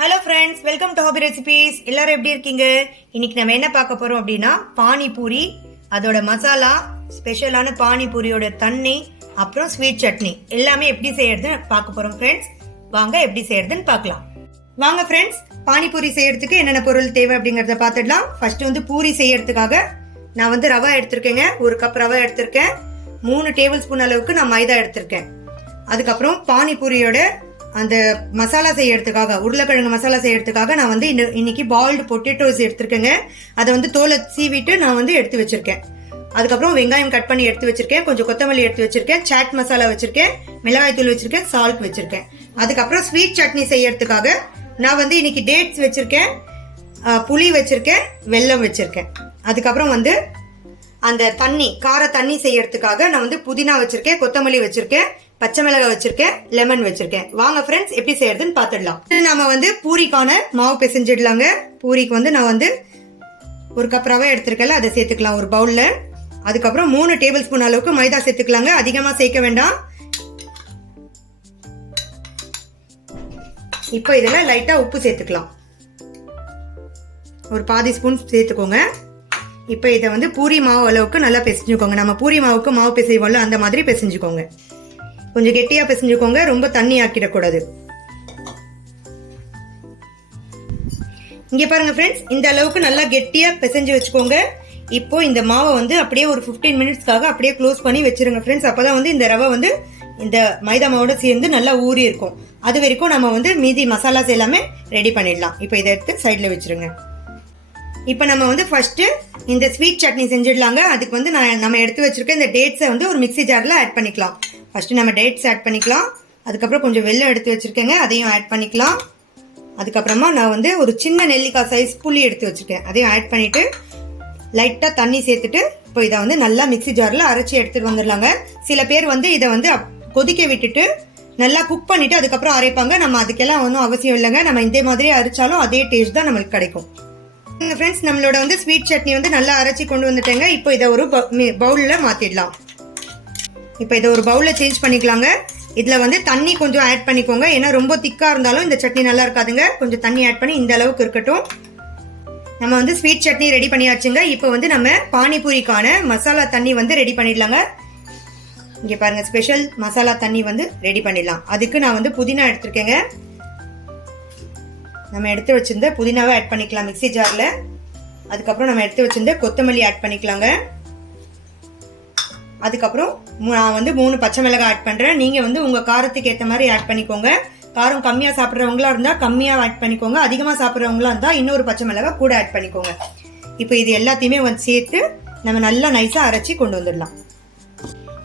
Hello friends, welcome to hobby recipes. எல்லாரும் எப்படி இருக்கீங்க? இன்னைக்கு நம்ம என்ன பார்க்க போறோம் அப்படின்னா பானிபூரி, அதோட மசாலா, ஸ்பெஷலான பானிபூரியோட தண்ணி, அப்புறம் ஸ்வீட் சட்னி எல்லாமே எப்படி செய்யறதுன்னு பார்க்க போறோம் ஃப்ரெண்ட்ஸ். வாங்க எப்படி செய்யறதுன்னு பார்க்கலாம். வாங்க ஃப்ரெண்ட்ஸ், பானிபூரி செய்யறதுக்கு என்னென்ன பொருள் தேவை அப்படிங்கறத பார்த்துடலாம். ஃபர்ஸ்ட் பூரி செய்யறதுக்காக நான் ரவா எடுத்திருக்கேங்க. 1 கப் ரவா எடுத்திருக்கேன். 3 டேபிள் ஸ்பூன் அளவுக்கு நான் மைதா எடுத்திருக்கேன். அதுக்கப்புறம் பானிபூரியோட அந்த மசாலா செய்யறதுக்காக, உருளைக்கிழங்கு மசாலா செய்யறதுக்காக நான் இன்னைக்கு பாயில்டு பொட்டேட்டோஸ் எடுத்திருக்கேங்க. அதை தோலை சீவிட்டு நான் எடுத்து வச்சிருக்கேன். அதுக்கப்புறம் வெங்காயம் கட் பண்ணி எடுத்து வச்சிருக்கேன். கொஞ்சம் கொத்தமல்லி எடுத்து வச்சிருக்கேன். சாட் மசாலா வச்சிருக்கேன். மிளகாய் தூள் வச்சிருக்கேன். சால்ட் வச்சிருக்கேன். அதுக்கப்புறம் ஸ்வீட் சட்னி செய்யறதுக்காக நான் இன்னைக்கு டேட்ஸ் வச்சிருக்கேன், புளி வச்சிருக்கேன், வெல்லம் வச்சிருக்கேன். அதுக்கப்புறம் அந்த தண்ணி, கார தண்ணி செய்யறதுக்காக நான் புதினா வச்சிருக்கேன், கொத்தமல்லி வச்சிருக்கேன், பச்சை மிளகாய் வச்சிருக்கேன், லெமன் வச்சிருக்கேன். வாங்க ஃப்ரெண்ட்ஸ் எப்படி செய்யறதுன்னு பாத்துடலாம். நாம பூரிக்கான மாவு பிசைஞ்சிடலாங்க. பூரிக்கு நான் 1 கப் ரவை எடுத்திருக்கேன்ல, அதை சேர்த்துக்கலாம் ஒரு பவுல்ல. அதுக்கப்புறம் 3 டேபிள் ஸ்பூன் அளவுக்கு மைதா சேர்த்துக்கலாங்க. அதிகமா சேர்க்க வேண்டாம். இப்போ இதுல லைட்டா உப்பு சேர்த்துக்கலாம். ஒரு பாதி ஸ்பூன் சேர்த்துக்கோங்க. இப்போ இதை பூரி மாவு அளவுக்கு நல்லா பிசைஞ்சுக்கோங்க. நம்ம பூரி மாவுக்கு மாவு பிசைவோம்ல, அந்த மாதிரி பிசைஞ்சுக்கோங்க. கொஞ்சம் கெட்டியா பிசைஞ்சுக்கோங்க, ரொம்ப தண்ணி ஆக்கிடக்கூடாது. இங்க பாருங்க ஃப்ரெண்ட்ஸ், இந்த அளவுக்கு நல்லா கெட்டியா பிசைஞ்சு வச்சுக்கோங்க. இப்போ இந்த மாவை அப்படியே ஒரு 15 மினிட்ஸ்க்காக அப்படியே க்ளோஸ் பண்ணி வச்சிருங்க ஃப்ரெண்ட்ஸ். அப்பதான் இந்த ரவை இந்த மைதா மாவோட சேர்ந்து நல்லா ஊறி இருக்கும். அது வரைக்கும் நம்ம மீதி மசாலாஸ் எல்லாமே ரெடி பண்ணிடலாம். இப்போ இதை எடுத்து சைட்ல வச்சிருங்க. இப்போ நம்ம ஃபர்ஸ்ட் இந்த ஸ்வீட் சட்னி செஞ்சிடலாங்க. அதுக்கு நம்ம எடுத்து வச்சிருக்க இந்த டேட்ஸை ஒரு மிக்ஸி ஜார்ல ஆட் பண்ணிக்கலாம். ஃபர்ஸ்ட் நம்ம டேட்ஸ் ஆட் பண்ணிக்கலாம். அதுக்கப்புறம் கொஞ்சம் வெல்லம் எடுத்து வச்சிருக்கேங்க, அதையும் ஆட் பண்ணிக்கலாம். அதுக்கப்புறமா நான் ஒரு சின்ன நெல்லிக்காய் சைஸ் புளி எடுத்து வச்சிருக்கேன், அதையும் ஆட் பண்ணிட்டு லைட்டா தண்ணி சேர்த்துட்டு இப்போ இதை நல்லா மிக்ஸி ஜார்ல அரைச்சி எடுத்துட்டு வந்துடலாங்க. சில பேர் இதை கொதிக்க விட்டுட்டு நல்லா குக் பண்ணிட்டு அதுக்கப்புறம் அரைப்பாங்க. நம்ம அதுக்கெல்லாம் ஒன்றும் அவசியம் இல்லைங்க. நம்ம இந்த மாதிரி அரைச்சாலும் அதே டேஸ்ட் தான் நம்மளுக்கு கிடைக்கும். ஃப்ரெண்ட்ஸ், நம்மளோட ஸ்வீட் சட்னி நல்லா அரைச்சி கொண்டு வந்துட்டேங்க. இப்போ இதை ஒரு பவுல்ல மாத்திடலாம். இப்போ இதை ஒரு பவுல்ல சேஞ்ச் பண்ணிக்கலாங்க. இதுல தண்ணி கொஞ்சம் ஆட் பண்ணிக்கோங்க. ஏன்னா ரொம்ப திக்கா இருந்தாலும் இந்த சட்னி நல்லா இருக்காதுங்க. கொஞ்சம் தண்ணி ஆட் பண்ணி இந்த அளவுக்கு இருக்கட்டும். நம்ம ஸ்வீட் சட்னி ரெடி பண்ணியாச்சுங்க. இப்போ நம்ம பானிபூரிக்கான மசாலா தண்ணி ரெடி பண்ணிடலாங்க. இங்க பாருங்க, ஸ்பெஷல் மசாலா தண்ணி ரெடி பண்ணிடலாம். அதுக்கு நான் புதினா எடுத்திருக்கேங்க. நம்ம எடுத்து வச்சிருந்த புதினாவை ஆட் பண்ணிக்கலாம் மிக்ஸி ஜார்ல. அதுக்கப்புறம் நம்ம எடுத்து வச்சிருந்த கொத்தமல்லி ஆட் பண்ணிக்கலாங்க. அதுக்கப்புறம் நான் 3 பச்சை மிளகாய் ஆட் பண்றேன். நீங்க உங்க காரத்துக்கு ஏற்ற மாதிரி ஆட் பண்ணிக்கோங்க. காரம் கம்மியா சாப்பிட்றவங்களா இருந்தா கம்மியா ஆட் பண்ணிக்கோங்க. அதிகமா சாப்பிட்றவங்களா இருந்தா இன்னொரு பச்சை மிளகாய் கூட ஆட் பண்ணிக்கோங்க. இப்போ இது எல்லாத்தையுமே சேர்த்து நம்ம நல்லா நைஸா அரைச்சி கொண்டு வந்துடலாம்.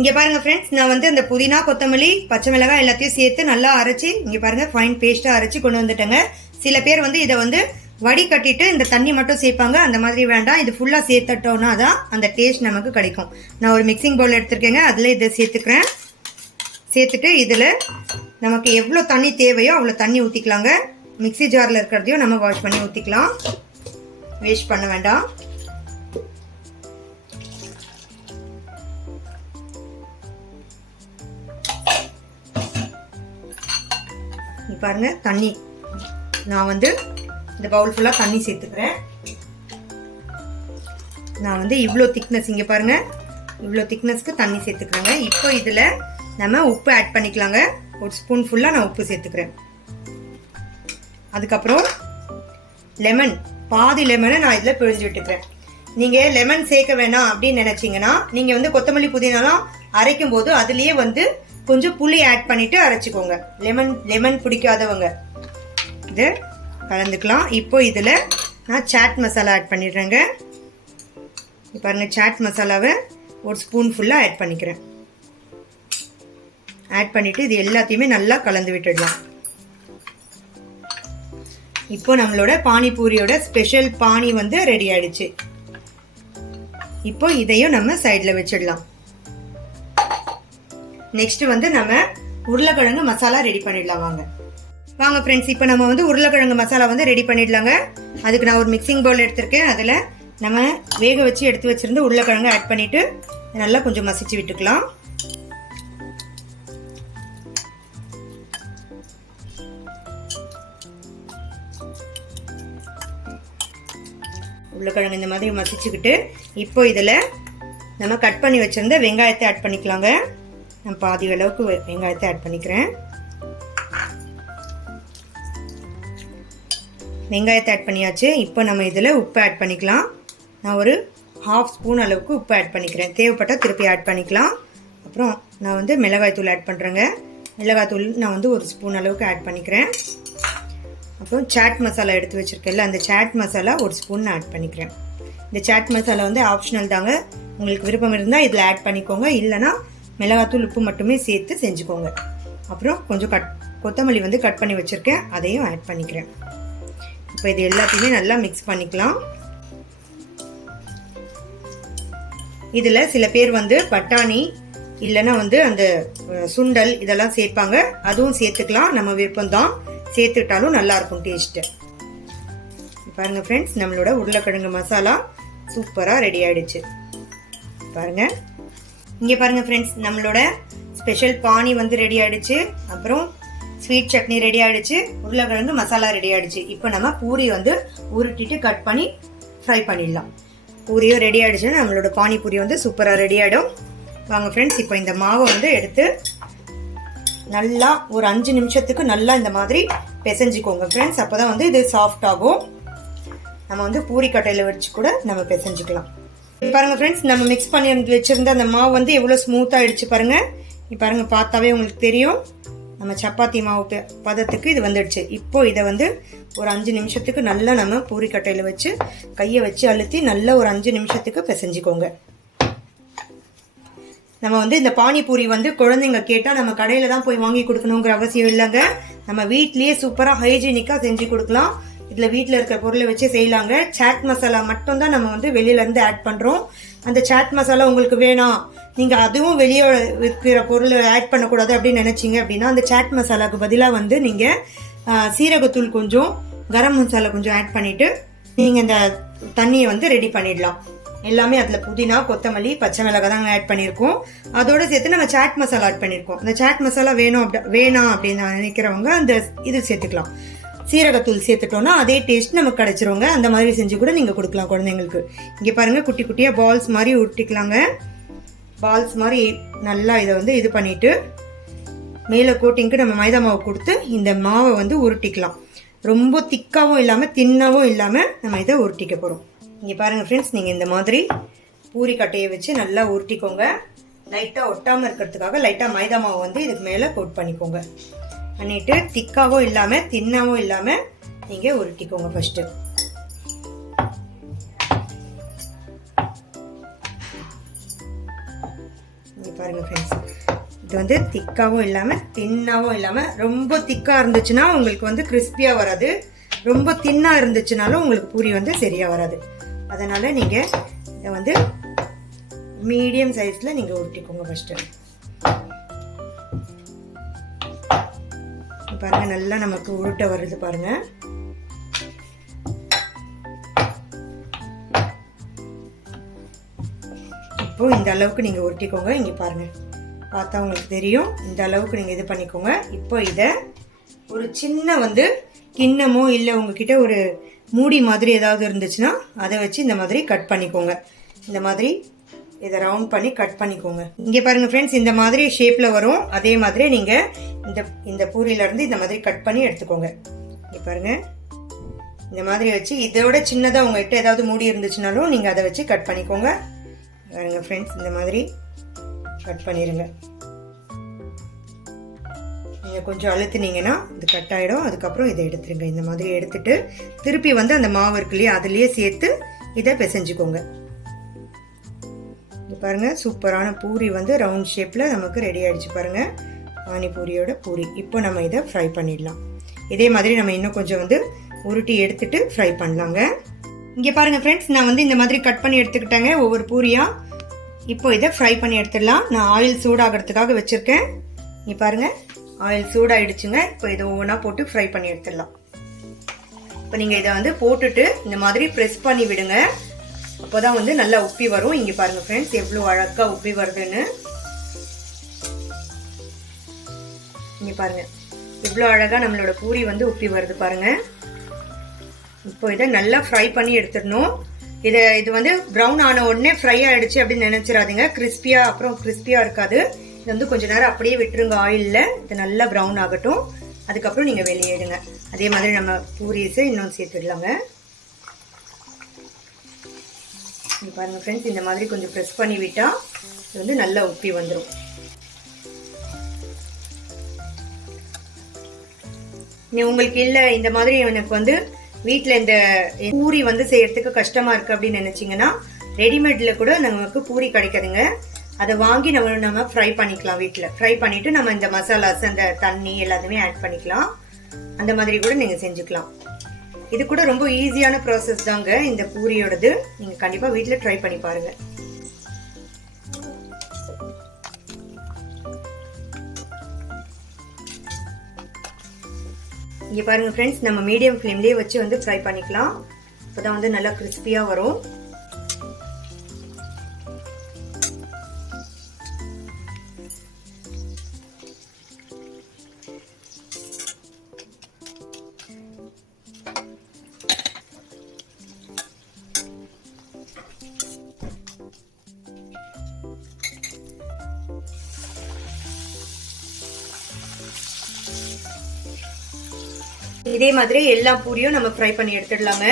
இங்க பாருங்க ஃப்ரெண்ட்ஸ், நான் அந்த புதினா, கொத்தமல்லி, பச்சை மிளகாய் எல்லாத்தையும் சேர்த்து நல்லா அரைச்சி, இங்க பாருங்க ஃபைன் பேஸ்டா அரைச்சி கொண்டு வந்துட்டேங்க. சில பேர் இதை வடி கட்டிட்டு இந்த தண்ணி மட்டும் சேர்ப்பாங்க. அந்த மாதிரி வேண்டாம். இது ஃபுல்லா சேர்த்துட்டோம்னா தான் அந்த டேஸ்ட் நமக்கு கிடைக்கும். நான் ஒரு மிக்சிங் பவுல் எடுத்திருக்கேங்க, அதுல இதை சேர்த்துக்கிறேன். சேர்த்துட்டு இதுல நமக்கு எவ்வளவு தண்ணி தேவையோ அவ்வளவு தண்ணி ஊத்திக்கலாங்க. மிக்ஸி ஜார்ல இருக்கிறதையும் நம்ம வாஷ் பண்ணி ஊத்திக்கலாம். வேஸ்ட் பண்ண வேண்டாம். பாருங்க, தண்ணி நான் இந்த பவுல் ஃபுல்லா தண்ணி சேர்த்துக்கிறேன். நான் இவ்வளோ திக்னஸ், இங்க பாருங்க, இவ்வளோ திக்னஸ்க்கு தண்ணி சேர்த்துக்கிறேங்க. இப்போ இதுல நம்ம உப்பு ஆட் பண்ணிக்கலாங்க. ஒரு ஸ்பூன் ஃபுல்லா நான் உப்பு சேர்த்துக்கிறேன். அதுக்கப்புறம் லெமன், பாதி லெமனை நான் இதுல பிழிஞ்சு விட்டுக்கிறேன். நீங்க லெமன் சேர்க்க வேணாம் அப்படின்னு நினைச்சீங்கன்னா நீங்க கொத்தமல்லி புதினாலாம் அரைக்கும் போது அதுலயே கொஞ்சம் புளி ஆட் பண்ணிட்டு அரைச்சிக்கோங்க. லெமன் பிடிக்காதவங்க இது கலந்துக்கலாம். இப்போ இதுல நான் சாட் மசாலா ஆட் பண்ணிடுறேங்க. பாருங்க, சாட் மசாலாவை ஒரு ஸ்பூன் ஃபுல்லா ஆட் பண்ணிக்கிறேன். ஆட் பண்ணிட்டு இது எல்லாத்தையுமே நல்லா கலந்து விட்டுடலாம். இப்போ நம்மளோட பானிபூரியோட ஸ்பெஷல் பானி ரெடி ஆயிடுச்சு. இப்போ இதையும் நம்ம சைட்ல வச்சிடலாம். நெக்ஸ்ட் நம்ம உருளைக்கிழங்கு மசாலா ரெடி பண்ணிடலாம். வாங்க ஃப்ரெண்ட்ஸ், இப்போ நம்ம உருளைக்கிழங்கு மசாலா ரெடி பண்ணிடலாங்க. அதுக்கு நான் ஒரு மிக்சிங் பவுல் எடுத்திருக்கேன். அதில் நம்ம வேக வச்சு எடுத்து வச்சிருந்த உருளைக்கிழங்கு ஆட் பண்ணிட்டு நல்லா கொஞ்சம் மசிச்சு விட்டுக்கலாம். உருளைக்கிழங்கு இந்த மாதிரி மசிச்சுக்கிட்டு இப்போ இதில் நம்ம கட் பண்ணி வச்சுருந்த வெங்காயத்தை ஆட் பண்ணிக்கலாங்க. நான் பாதி அளவுக்கு வெங்காயத்தை ஆட் பண்ணிக்கிறேன். வெங்காயத்தை ஆட் பண்ணியாச்சு. இப்போ நம்ம இதில் உப்பு ஆட் பண்ணிக்கலாம். நான் ஒரு 1/2 ஸ்பூன் அளவுக்கு உப்பு ஆட் பண்ணிக்கிறேன். தேவைப்பட்டால் திருப்பி ஆட் பண்ணிக்கலாம். அப்புறம் நான் வந்து மிளகாய்த்தூள் ஆட் பண்ணுறேங்க. மிளகாய்த்தூள் நான் வந்து 1 ஸ்பூன் அளவுக்கு ஆட் பண்ணிக்கிறேன். அப்புறம் சாட் மசாலா எடுத்து வச்சுருக்கேன்ல, அந்த சாட் மசாலா 1 ஸ்பூன் ஆட் பண்ணிக்கிறேன். இந்த சாட் மசாலா வந்து ஆப்ஷனல் தாங்க. உங்களுக்கு விருப்பம் இருந்தால் இதில் ஆட் பண்ணிக்கோங்க, இல்லைனா மிளகாய்த்தூள் உப்பு மட்டுமே சேர்த்து செஞ்சுக்கோங்க. அப்புறம் கொஞ்சம் கொத்தமல்லி வந்து கட் பண்ணி வச்சுருக்கேன், அதையும் ஆட் பண்ணிக்கிறேன். இப்போ இது எல்லாத்தையுமே நல்லா மிக்ஸ் பண்ணிக்கலாம். இதில் சில பேர் வந்து பட்டாணி இல்லைன்னா வந்து அந்த சுண்டல் இதெல்லாம் சேர்ப்பாங்க, அதுவும் சேர்த்துக்கலாம், நம்ம விருப்பம்தான். சேர்த்துக்கிட்டாலும் நல்லாயிருக்கும் டேஸ்ட்டு. பாருங்கள் ஃப்ரெண்ட்ஸ், நம்மளோட உருளைக்கிழங்கு மசாலா சூப்பராக ரெடி ஆகிடுச்சு. பாருங்கள், இங்கே பாருங்கள் ஃப்ரெண்ட்ஸ், நம்மளோட ஸ்பெஷல் பானி வந்து ரெடி ஆகிடுச்சு. அப்புறம் ஸ்வீட் சட்னி ரெடி ஆகிடுச்சு, உருளைக்கிழங்கு மசாலா ரெடி ஆகிடுச்சு. இப்போ நம்ம பூரி வந்து உருட்டிட்டு கட் பண்ணி ஃப்ரை பண்ணிடலாம். பூரியும் ரெடி ஆகிடுச்சுன்னா நம்மளோட பானிபூரி வந்து சூப்பராக ரெடி ஆகிடும். வாங்க ஃப்ரெண்ட்ஸ், இப்போ இந்த மாவை வந்து எடுத்து நல்லா ஒரு 5 நிமிஷத்துக்கு நல்லா இந்த மாதிரி பிசைஞ்சிக்கோங்க ஃப்ரெண்ட்ஸ். அப்போ தான் வந்து இது சாஃப்ட் ஆகும். நம்ம வந்து பூரி கட்டையில் வச்சு கூட நம்ம பிசைஞ்சிக்கலாம். பாருங்கள் ஃப்ரெண்ட்ஸ், நம்ம மிக்ஸ் பண்ணி வச்சுருந்த அந்த மாவு வந்து எவ்வளோ ஸ்மூத்தாக ஆகிடுச்சு பாருங்கள். இப்போ பாருங்கள், பார்த்தாவே உங்களுக்கு தெரியும் நம்ம சப்பாத்தி மாவு பதத்துக்கு இது வந்துடுச்சு. இப்போ இதை வந்து ஒரு 5 நிமிஷத்துக்கு நல்லா நம்ம பூரி கட்டையில் வச்சு கையை வச்சு அழுத்தி நல்லா ஒரு 5 நிமிஷத்துக்கு பிசைஞ்சிக்கோங்க. நம்ம வந்து இந்த பானிபூரி வந்து குழந்தைங்க கேட்டால் நம்ம கடையில் தான் போய் வாங்கி கொடுக்கணுங்கிற அவசியம் இல்லைங்க. நம்ம வீட்லேயே சூப்பராக ஹைஜீனிக்காக செஞ்சு கொடுக்கலாம். இதில் வீட்டில் இருக்கிற பொருளை வச்சு செய்யலாங்க. சாட் மசாலா மட்டும்தான் நம்ம வந்து வெளியிலேருந்து ஆட் பண்ணுறோம். அந்த சாட் மசாலா உங்களுக்கு வேணாம், நீங்கள் அதுவும் வெளியே விற்கிற பொருளை ஆட் பண்ணக்கூடாது அப்படின்னு நினச்சிங்க அப்படின்னா அந்த சாட் மசாலாவுக்கு பதிலாக வந்து நீங்கள் சீரகத்தூள் கொஞ்சம், கரம் மசாலா கொஞ்சம் ஆட் பண்ணிவிட்டு நீங்கள் இந்த தண்ணியை வந்து ரெடி பண்ணிடலாம். எல்லாமே அதில் புதினா, கொத்தமல்லி, பச்சை மிளகாய் தான் ஆட் பண்ணியிருக்கோம். அதோடு சேர்த்து நம்ம சாட் மசாலா ஆட் பண்ணியிருக்கோம். அந்த சாட் மசாலா வேணாம் அப்படின்னு நினைக்கிறவங்க அந்த இது சேர்த்துக்கலாம். சீரகத்தூள் சேர்த்துட்டோன்னா அதே டேஸ்ட் நமக்கு கிடச்சிருவாங்க. அந்த மாதிரி செஞ்சு கூட நீங்கள் கொடுக்கலாம் குழந்தைங்களுக்கு. இங்கே பாருங்கள், குட்டி குட்டியாக பால்ஸ் மாதிரி உருட்டிக்கலாங்க. பால்ஸ் மாதிரி நல்லா இதை வந்து இது பண்ணிவிட்டு மேலே கோட்டிங்க்கு நம்ம மைதா மாவு கொடுத்து இந்த மாவை வந்து உருட்டிக்கலாம். ரொம்ப திக்காகவும் இல்லாமல் தின்னாகவும் இல்லாமல் நம்ம இதை உருட்டிக்க போகிறோம். இங்கே பாருங்கள் ஃப்ரெண்ட்ஸ், நீங்கள் இந்த மாதிரி பூரி கட்டையை வச்சு நல்லா உருட்டிக்கோங்க. லைட்டாக ஒட்டாமல் இருக்கிறதுக்காக லைட்டாக மைதா மாவு வந்து இதுக்கு மேலே கோட் பண்ணிக்கோங்க. பண்ணிவிட்டு திக்காகவும் இல்லாமல் தின்னாகவும் இல்லாமல் நீங்கள் உருட்டிக்கோங்க ஃபஸ்ட்டு. இங்கே பாருங்கள் ஃப்ரெண்ட்ஸ், இது வந்து திக்காகவும் இல்லாமல் தின்னாகவும் இல்லாமல். ரொம்ப திக்காக இருந்துச்சுன்னா உங்களுக்கு வந்து கிறிஸ்பியாக வராது, ரொம்ப தின்னாக இருந்துச்சுனாலும் உங்களுக்கு பூரி வந்து சரியாக வராது. அதனால் நீங்கள் இதை வந்து மீடியம் சைஸில் நீங்கள் உருட்டிக்கோங்க ஃபஸ்ட்டு. பாருங்கள், நல்லா நமக்கு உருட்ட வருது பாருங்கள். இப்போ இந்த அளவுக்கு நீங்கள் உருட்டிக்கோங்க. இங்கே பாருங்கள், பார்த்தா உங்களுக்கு தெரியும், இந்த அளவுக்கு நீங்கள் இது பண்ணிக்கோங்க. இப்போ இதை ஒரு சின்ன வந்து கிண்ணமோ இல்லை உங்ககிட்ட ஒரு மூடி மாதிரி ஏதாவது இருந்துச்சுன்னா அதை வச்சு இந்த மாதிரி கட் பண்ணிக்கோங்க. இந்த மாதிரி இதை ரவுண்ட் பண்ணி கட் பண்ணிக்கோங்க. இங்கே பாருங்கள் ஃப்ரெண்ட்ஸ், இந்த மாதிரி ஷேப்பில் வரும். அதே மாதிரி நீங்கள் இந்த பூரியிலேருந்து இந்த மாதிரி கட் பண்ணி எடுத்துக்கோங்க. இங்கே பாருங்கள், இந்த மாதிரி வச்சு இதோட சின்னதாக உங்கள்கிட்ட ஏதாவது மூடி இருந்துச்சுனாலும் நீங்கள் அதை வச்சு கட் பண்ணிக்கோங்க. பாருங்கள் ஃப்ரெண்ட்ஸ், இந்த மாதிரி கட் பண்ணிடுங்க. நீங்கள் கொஞ்சம் அழுத்துனீங்கன்னா இது கட் ஆகிடும். அதுக்கப்புறம் இதை எடுத்துருங்க. இந்த மாதிரி எடுத்துட்டு திருப்பி வந்து அந்த மாவு இருக்கு இல்லையா, அதுலேயே சேர்த்து இதை பிசைஞ்சுக்கோங்க. இது பாருங்கள், சூப்பரான பூரி வந்து ரவுண்ட் ஷேப்பில் நமக்கு ரெடி ஆகிடுச்சு பாருங்கள், பானிபூரியோட பூரி. இப்போ நம்ம இதை ஃப்ரை பண்ணிடலாம். இதே மாதிரி நம்ம இன்னும் கொஞ்சம் வந்து உருட்டி எடுத்துட்டு ஃப்ரை பண்ணலாங்க. இங்கே பாருங்கள் ஃப்ரெண்ட்ஸ், நான் வந்து இந்த மாதிரி கட் பண்ணி எடுத்துக்கிட்டேங்க ஒவ்வொரு பூரியாக. இப்போ இதை ஃப்ரை பண்ணி எடுத்துடலாம். நான் ஆயில் சூடாகிறதுக்காக வச்சுருக்கேன். இங்கே பாருங்கள், ஆயில் சூடாகிடுச்சுங்க. இப்போ இதை ஒவ்வொன்றா போட்டு ஃப்ரை பண்ணி எடுத்துடலாம். இப்போ நீங்கள் இதை வந்து போட்டுட்டு இந்த மாதிரி ப்ரெஸ் பண்ணி விடுங்க. அப்போ தான் வந்து நல்லா உப்பி வரும். இங்கே பாருங்கள் ஃப்ரெண்ட்ஸ், எவ்வளோ அழகாக உப்பி வருதுன்னு. இங்கே பாருங்கள், எவ்வளோ அழகாக நம்மளோட பூரி வந்து உப்பி வருது பாருங்கள். இப்போ இதை நல்லா ஃப்ரை பண்ணி எடுத்துடணும். இது வந்து ப்ரௌன் ஆன உடனே ஃப்ரை ஆயிடுச்சு அப்படின்னு நினைச்சிடாதீங்க. கிறிஸ்பியா இருக்காது. இது வந்து கொஞ்ச நேரம் அப்படியே விட்டுருங்க ஆயில்ல. இது நல்லா ப்ரௌன் ஆகட்டும். அதுக்கப்புறம் நீங்க வெளியேடுங்க. அதே மாதிரி நம்ம பூரிஸை இன்னும் சேர்த்துடலாங்க. பாருங்க ஃப்ரெண்ட்ஸ், இந்த மாதிரி கொஞ்சம் ப்ரெஸ் பண்ணி விட்டா இது வந்து நல்லா உப்பி வந்துடும். உங்களுக்கு இல்ல இந்த மாதிரி எனக்கு வந்து வீட்டுல இந்த பூரி வந்து செய்யறதுக்கு கஷ்டமா இருக்கு அப்படின்னு நினைச்சீங்கன்னா ரெடிமேட்ல கூட நமக்கு பூரி கிடைக்குதுங்க. அதை வாங்கி நம்ம ஃப்ரை பண்ணிக்கலாம். வீட்டுல ஃப்ரை பண்ணிட்டு நம்ம இந்த மசாலாஸ் அந்த தண்ணி எல்லாத்தையுமே ஆட் பண்ணிக்கலாம். அந்த மாதிரி கூட நீங்க செஞ்சுக்கலாம். இது கூட ரொம்ப ஈஸியான ப்ராசஸ் தாங்க இந்த பூரியோடது. நீங்க கண்டிப்பா வீட்டுல ட்ரை பண்ணி பாருங்க. இங்க பாருங்க ஃப்ரெண்ட்ஸ், நம்ம மீடியம் ஃப்ளேம்லயே வச்சு வந்து ஃப்ரை பண்ணிக்கலாம். அப்பதான் வந்து நல்லா கிறிஸ்பியா வரும். இதே மாதிரி எல்லா பூரியும் நம்ம ஃப்ரை பண்ணி எடுத்துடலாங்க.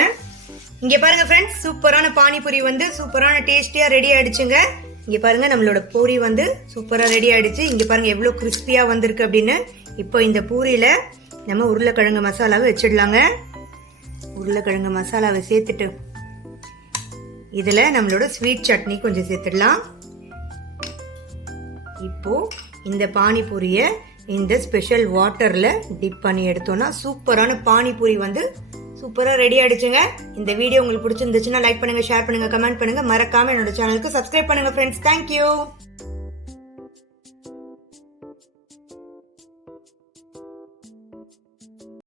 இங்க பாருங்க ஃப்ரெண்ட்ஸ், சூப்பரான பானிபூரி வந்து சூப்பரான டேஸ்டியா ரெடி ஆயிடுச்சுங்க. இங்க பாருங்க நம்மளோட பூரி வந்து சூப்பரா ரெடி ஆயிடுச்சு. இங்க பாருங்க எவ்வளவு கிறிஸ்பியா வந்திருக்கு அப்படின்னு. இப்போ இந்த பூரியில நம்ம உருளைக்கிழங்கு மசாலாவை வச்சிடலாங்க. உருளைக்கிழங்கு மசாலாவை சேர்த்துட்டு இதுல நம்மளோட ஸ்வீட் சட்னி கொஞ்சம் சேர்த்துடலாம். இப்போ இந்த பானிபூரிய இந்த ஸ்பெஷல் வாட்டர்ல டிப் பண்ணி எடுத்தோம்னா சூப்பரான பானிபூரி வந்து சூப்பரா ரெடி ஆயிடுச்சுங்க. இந்த வீடியோ உங்களுக்கு பிடிச்சிருந்துச்சுன்னா லைக் பண்ணுங்க, ஷேர் பண்ணுங்க, கமெண்ட் பண்ணுங்க. மறக்காம என்னோட சேனலுக்கு சப்ஸ்கிரைப் பண்ணுங்க ஃப்ரெண்ட்ஸ். தேங்க்யூ.